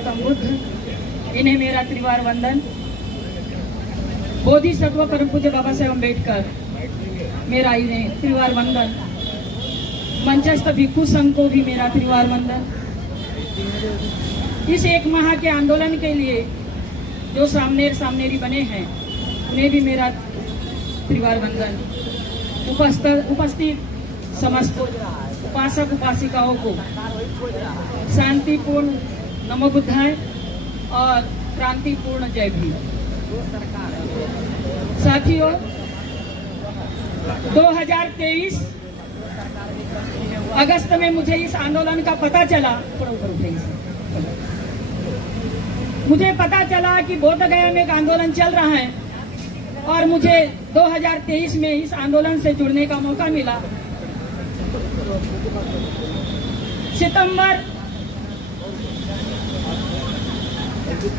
गौतम बुद्ध, इन्हें मेरा त्रिवार वंदन। बोधिसत्व परम पूज्य बाबा साहेब अम्बेडकर, मेरा इन्हें त्रिवार वंदन। मंचस्थ भिक्षु संघ को भी मेरा त्रिवार वंदन। इस एक माह के आंदोलन के लिए जो सामनेरी बने हैं उन्हें भी मेरा त्रिवार वंदन। उपस्थित समस्त उपासक उपासिकाओं को शांतिपूर्ण नमो बुद्धाय और क्रांतिपूर्ण जय भीम। साथियों, 2023 अगस्त में मुझे इस आंदोलन का पता चला। मुझे पता चला कि बोधगया में एक आंदोलन चल रहा है और मुझे 2023 में इस आंदोलन से जुड़ने का मौका मिला।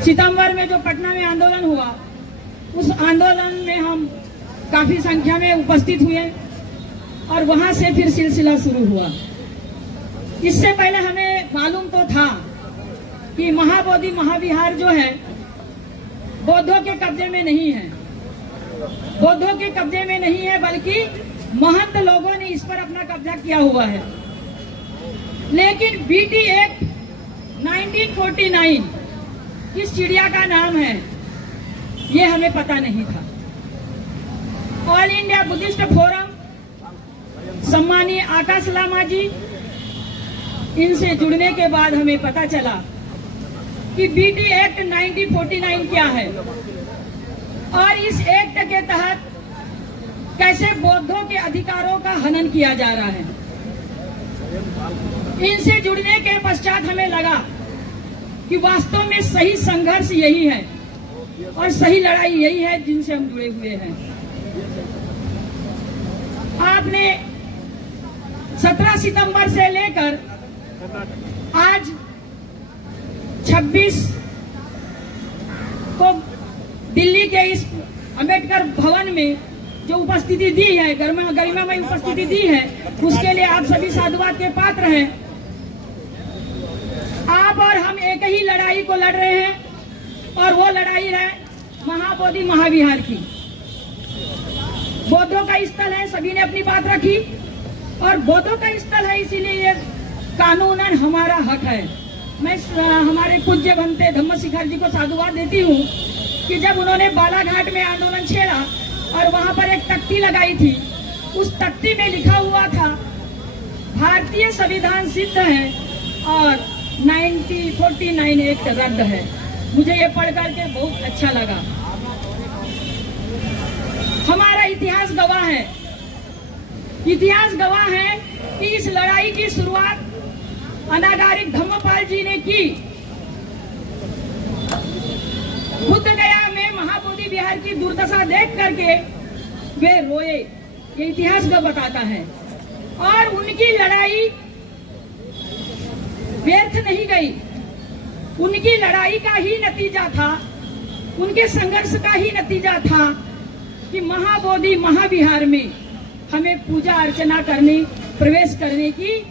सितंबर में जो पटना में आंदोलन हुआ, उस आंदोलन में हम काफी संख्या में उपस्थित हुए और वहां से फिर सिलसिला शुरू हुआ। इससे पहले हमें मालूम तो था कि महाबोधि महाविहार जो है बौद्धों के कब्जे में नहीं है, बौद्धों के कब्जे में नहीं है, बल्कि महंत लोगों ने इस पर अपना कब्जा किया हुआ है। लेकिन बीटी एक्ट 1949 किस चिड़िया का नाम है ये हमें पता नहीं था। ऑल इंडिया बुद्धिस्ट फोरम सम्मानीय आकाश लामा जी, इनसे जुड़ने के बाद हमें पता चला कि बीटी एक्ट 1949 क्या है और इस एक्ट के तहत कैसे बौद्धों के अधिकारों का हनन किया जा रहा है। इनसे जुड़ने के पश्चात हमें लगा कि वास्तव में सही संघर्ष यही है और सही लड़ाई यही है जिनसे हम जुड़े हुए हैं। आपने 17 सितंबर से लेकर आज 26 को दिल्ली के इस अम्बेडकर भवन में जो उपस्थिति दी है, गरिमामय उपस्थिति दी है, उसके लिए आप सभी साधुवाद के पात्र हैं। आप और हम एक ही लड़ाई को लड़ रहे हैं और वो लड़ाई है महाबोधि महाविहार की। बौद्धों का स्थल है, सभी ने अपनी बात रखी और बौद्धों का स्थल है, इसीलिए ये कानूनन हमारा हक है। मैं हमारे पूज्य भंते धम्मशिखर जी को साधुवाद देती हूँ कि जब उन्होंने बालाघाट में आंदोलन छेड़ा और वहां पर एक तख्ती लगाई थी, उस तख्ती में लिखा हुआ था भारतीय संविधान सिद्ध है और 1949 एक्ट रद्द है। मुझे ये पढ़ करके बहुत अच्छा लगा। हमारा इतिहास गवाह है, इतिहास गवाह है कि इस लड़ाई की शुरुआत अनागारिक धम्मपाल जी ने की। बोधगया में महाबोधि विहार की दुर्दशा देख करके वे रोए, ये इतिहास का बताता है। और उनकी लड़ाई व्यर्थ नहीं गई, उनकी लड़ाई का ही नतीजा था, उनके संघर्ष का ही नतीजा था कि महाबोधि महाविहार में हमें पूजा अर्चना करने, प्रवेश करने की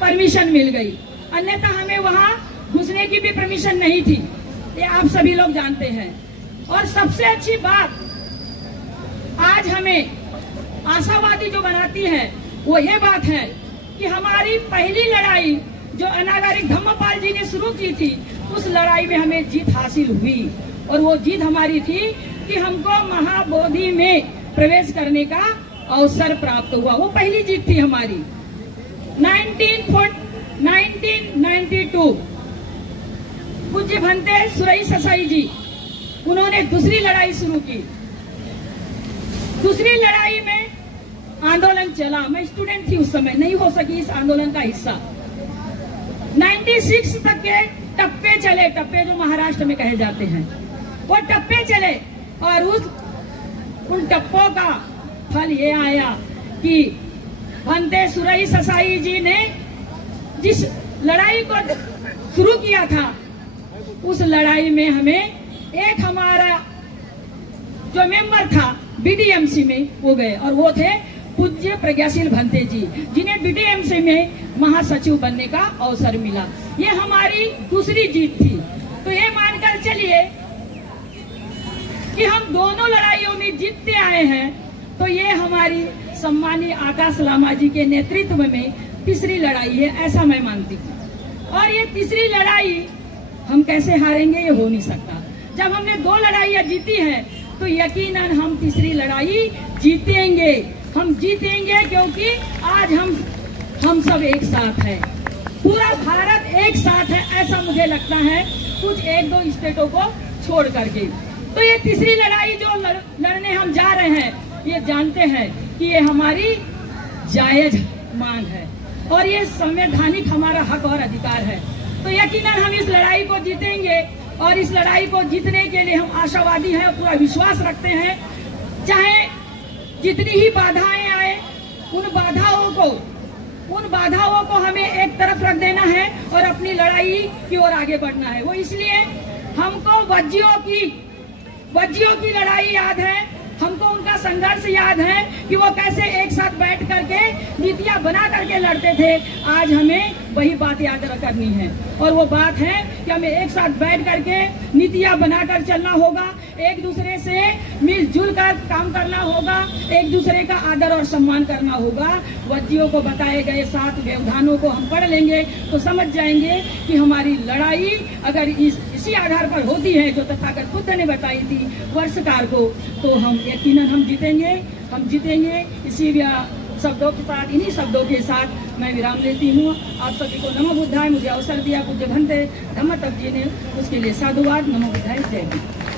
परमिशन मिल गई। अन्यथा हमें वहां घुसने की भी परमिशन नहीं थी, ये आप सभी लोग जानते हैं। और सबसे अच्छी बात आज हमें आशावादी जो बनाती है वो ये बात है कि हमारी पहली लड़ाई जो अनागारिक धम्मपाल जी ने शुरू की थी, उस लड़ाई में हमें जीत हासिल हुई। और वो जीत हमारी थी कि हमको महाबोधि में प्रवेश करने का अवसर प्राप्त हुआ। वो पहली जीत थी हमारी। 1992 पूज्य भंते सुरई ससाई जी, उन्होंने दूसरी लड़ाई शुरू की। दूसरी लड़ाई में आंदोलन चला, मैं स्टूडेंट थी उस समय, नहीं हो सकी इस आंदोलन का हिस्सा। 96 तक के टप्पे चले, टप्पे जो महाराष्ट्र में कहे जाते हैं, वो टप्पे चले और उन टप्पों का फल ये आया कि भंते सुरई ससाई जी ने जिस लड़ाई को शुरू किया था, उस लड़ाई में हमें एक हमारा जो मेंबर था बीडीएमसी में वो गए और वो थे पूज्य प्रज्ञाशील भंते जी, जिन्हें बीडीएमसी में महासचिव बनने का अवसर मिला। ये हमारी दूसरी जीत थी। चलिए कि हम दोनों लड़ाइयों में जीतते आए हैं, तो ये हमारी सम्मानीय आकाश लामा जी के नेतृत्व में तीसरी लड़ाई है, ऐसा मैं मानती हूँ। और ये तीसरी लड़ाई हम कैसे हारेंगे, ये हो नहीं सकता। जब हमने 2 लड़ाइयाँ जीती है तो यकीनन हम तीसरी लड़ाई जीतेंगे। हम जीतेंगे क्योंकि आज हम सब एक साथ है, पूरा भारत एक साथ है, ऐसा मुझे लगता है, कुछ 1-2 स्टेटों को छोड़ करके। तो ये तीसरी लड़ाई जो लड़ने हम जा रहे हैं, ये जानते हैं कि ये हमारी जायज मांग है और ये संवैधानिक हमारा हक और अधिकार है। तो यकीनन हम इस लड़ाई को जीतेंगे और इस लड़ाई को जीतने के लिए हम आशावादी हैं, पूरा विश्वास रखते हैं। चाहे जितनी ही बाधाएं आए, उन बाधाओं को हमें एक तरफ रख देना है और अपनी लड़ाई की ओर आगे बढ़ना है। वो इसलिए हमको वज्जियों की लड़ाई याद है, हमको उनका संघर्ष याद है कि वो कैसे एक साथ बैठ करके नीतियां बना करके लड़ते थे। आज हमें वही बात याद करनी है और वो बात है कि हमें एक साथ बैठ करके नीतियां बनाकर चलना होगा, एक दूसरे से मिलजुल कर काम करना होगा, एक दूसरे का आदर और सम्मान करना होगा। वज्जियों को बताए गए 7 व्यवधानों को हम पढ़ लेंगे तो समझ जाएंगे कि हमारी लड़ाई अगर इसी आधार पर होती है जो तथागत बुद्ध ने बताई थी वर्षकार को, तो हम यकीनन हम जीतेंगे। इसी शब्दों के साथ, इन्हीं शब्दों के साथ मैं विराम लेती हूँ। आप सभी को नमो बुद्धाय। मुझे अवसर दिया पूज्य भंते धम्मतप जी ने, उसके लिए साधुवाद। नमो बुद्धाय। जय हिंद।